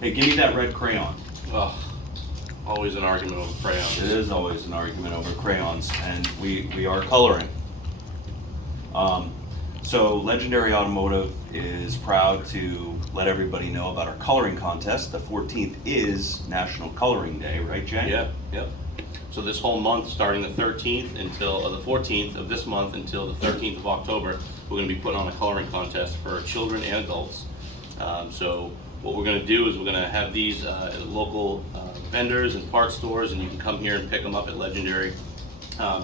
Hey, give me that red crayon. Ugh, always an argument over crayons. It is always an argument over crayons, and we are coloring. So Legendary Automotive is proud to let everybody know about our coloring contest. The 14th is National Coloring Day, right, Jay? Yep. So this whole month, starting the 13th until the 14th of this month until the 13th of October, we're going to be putting on a coloring contest for children and adults. So what we're going to do is we're going to have these at local vendors and parts stores, and you can come here and pick them up at Legendary.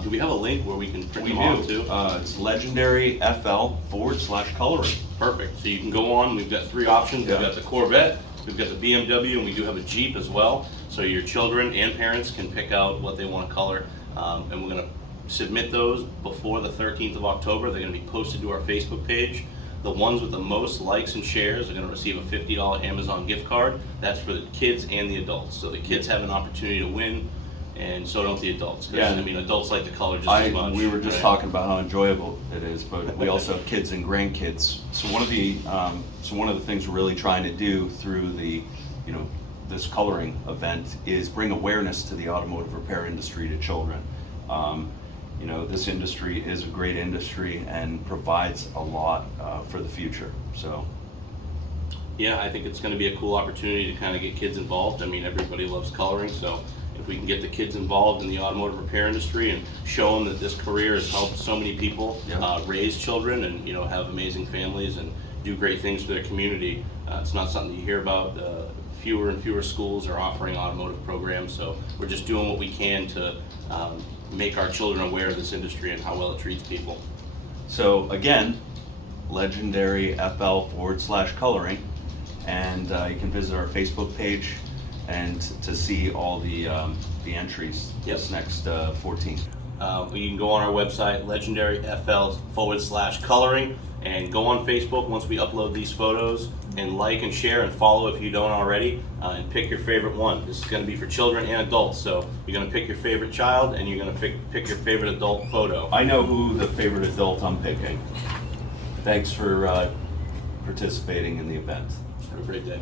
Do we have a link where we can print them on too? It's legendaryfl.com/coloring. Perfect. So you can go on. We've got three options. We've got the Corvette, we've got the BMW, and we do have a Jeep as well. So your children and parents can pick out what they want to color. And we're going to submit those before the 13th of October. They're going to be posted to our Facebook page. The ones with the most likes and shares are going to receive a $50 Amazon gift card. That's for the kids and the adults. So the kids have an opportunity to win, and so don't the adults. Yeah. I mean, adults like to color just as much. We were just right? talking about how enjoyable it is, but we also have kids and grandkids. So one of the things we're really trying to do through the, this coloring event is bring awareness to the automotive repair industry to children. This industry is a great industry and provides a lot for the future. So. Yeah, I think it's going to be a cool opportunity to kind of get kids involved. I mean, everybody loves coloring, so if we can get the kids involved in the automotive repair industry and show them that this career has helped so many people raise children and have amazing families and do great things for their community, it's not something you hear about. Fewer and fewer schools are offering automotive programs, so we're just doing what we can to make our children aware of this industry and how well it treats people. So again, legendaryfl.com/coloring, and you can visit our Facebook page and to see all the entries this next 14th. You can go on our website, legendaryfl.com/coloring, and go on Facebook once we upload these photos, and like and share and follow if you don't already, and pick your favorite one. This is going to be for children and adults, so you're going to pick your favorite child and you're going to pick your favorite adult photo. I know who the favorite adult I'm picking. Thanks for participating in the event. Have a great day.